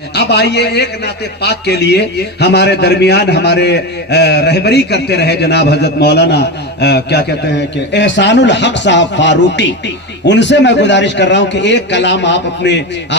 اب آئیے ایک نعت پاک کے لیے ہمارے درمیان ہمارے رہبری کرتے رہے جناب حضرت مولانا کیا کہتے ہیں کہ احسان الحق صاحب فاروقی، ان سے میں گزارش کر رہا ہوں کہ ایک کلام آپ اپنے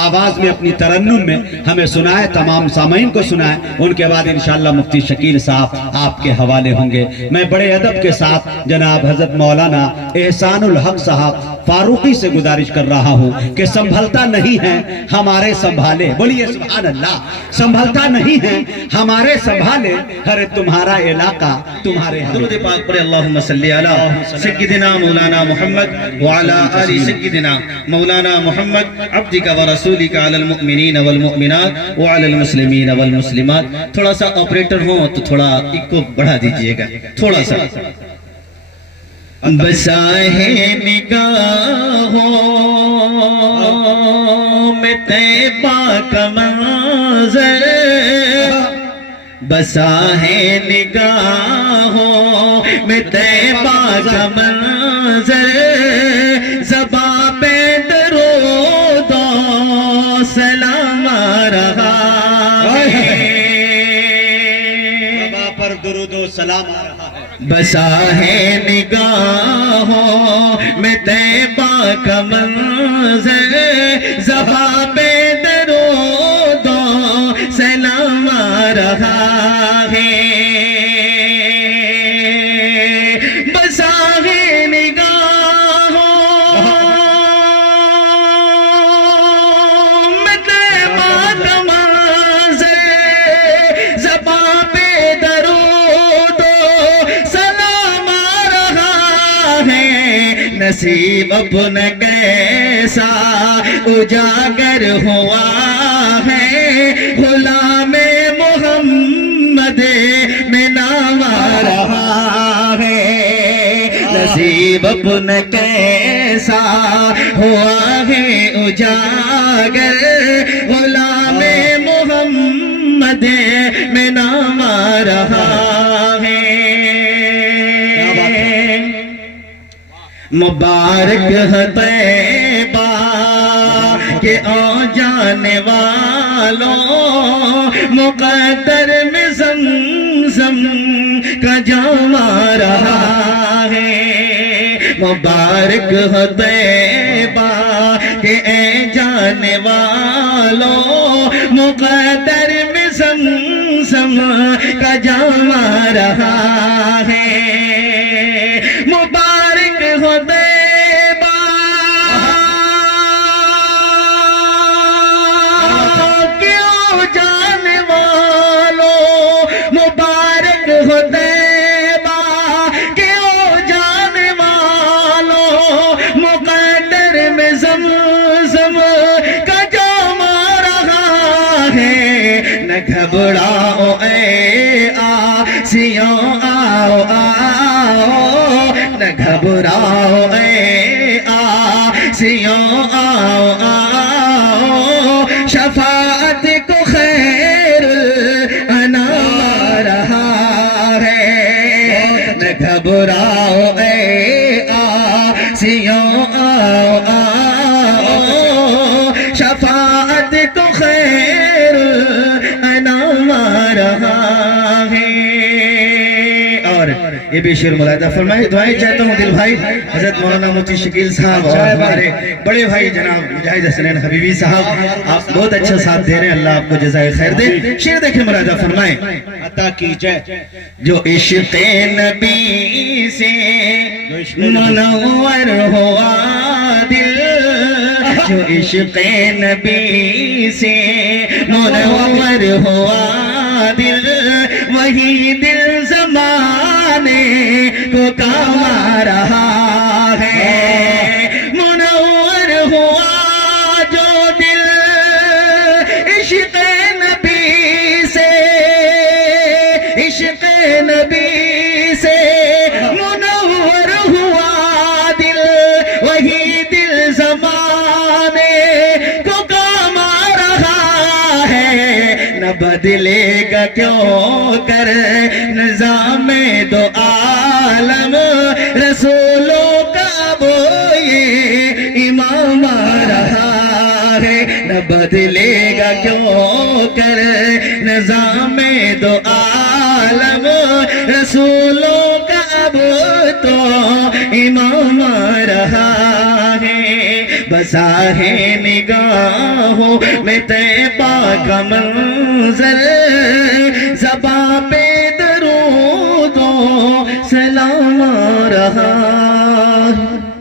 آواز میں اپنی ترنم میں ہمیں سنائیں، تمام سامعین کو سنائیں، ان کے بعد انشاءاللہ مفتی شکیل صاحب آپ کے حوالے ہوں گے۔ میں بڑے ادب کے ساتھ جناب حضرت مولانا احسان الحق صاحب فاروقی سے گزارش کر رہا ہوں کہ سنبھلتا نہیں ہے ہمارے سنبھالے، بولیے سبحان اللہ، سنبھلتا نہیں ہے ہمارے سنبھالے، ہر تمہارا علاقہ تمہارے درود پاک پڑھے اللہم صلی علی سیدنا مولانا محمد وعلی آل سیدنا مولانا محمد عبدک و رسولک علی المؤمنین والمؤمنات وعلی المسلمین والمسلمات۔ تھوڑا سا آپریٹر ہوں تو تھوڑا ایک کو بڑھا دیجئے گا تھوڑا سا۔ بسائے نگاہوں میں طیبہ کا منظر، بسائے نگاہوں میں طیبہ کا منظر، زباں پہ درود و سلام آ رہا ہے، زباں پر درود و سلام آ رہا ہے۔ بسا ہے نگاہوں میں طیبہ کا منظر، زباں پہ درود و سلام آ رہا ہے، بسا ہے نگاہوں میں طیبہ کا منظر، زباں پہ درود نصیب اپنا کیسا اجاگر ہوا ہے، غلام محمد میں نام آ رہا ہے، نصیب اپنا کیسا ہوا ہے اجاگر، غلام محمد میں نام آ رہا ہے۔ مبارک ہے طیبہ کہ آ جانے والوں، مقدر میں زمزم کا جام آ رہا ہے، مبارک ہے طیبہ کہ اے جانے والوں، مقدر میں زمزم کا جام آ رہا ہے، مبارک ہو طیبہ کیوں جانے والوں، مبارک ہو طیبہ کیوں جانے والوں، مقدر میں زمزم کا جام آ رہا ہے، نہ گھبراؤ اے آسیوں آؤ آؤ، نہ گھبراؤ اے آسیوں آؤ آؤ، شفاعت کو خیر الانام آ رہا ہے، نہ گھبراؤ اے آسیوں آؤ آؤ، شفاعت کو خیر الانام آ رہا ہے۔ اور یہ بھی شعر ملاحظہ فرمائے، دعائیں چاہتا ہوں دل بھائی حضرت مولانا مفتی شکیل صاحب اور ہمارے بڑے بھائی جناب مجاہد حسنین حبیبی صاحب، آپ بہت اچھا ساتھ دے رہے ہیں، اللہ آپ کو جزائے خیر دے۔ شعر دیکھیں ملاحظہ فرمائیں، عطا کیجئے جو عشق نبی سے منور ہوا دل، جو عشق نبی سے منور ہوا دل، وہی دل زمانے کو کام آ رہا ہے، منور ہوا جو دل عشق نبی سے، عشق نبی سے منور ہوا دل، وہی دل زمانے کو کام آ رہا ہے، نہ بدلے گا کیوں کر نظام دو عالم، رسولوں کا وہ یہ امام آ رہا ہے، نہ بدلے گا کیوں کر نظام دو عالم رسولوں کا اب تو امام رہا ہے بسا ہے نگاہوں میں طیبہ کا منظر زباں پہ درود و سلام رہا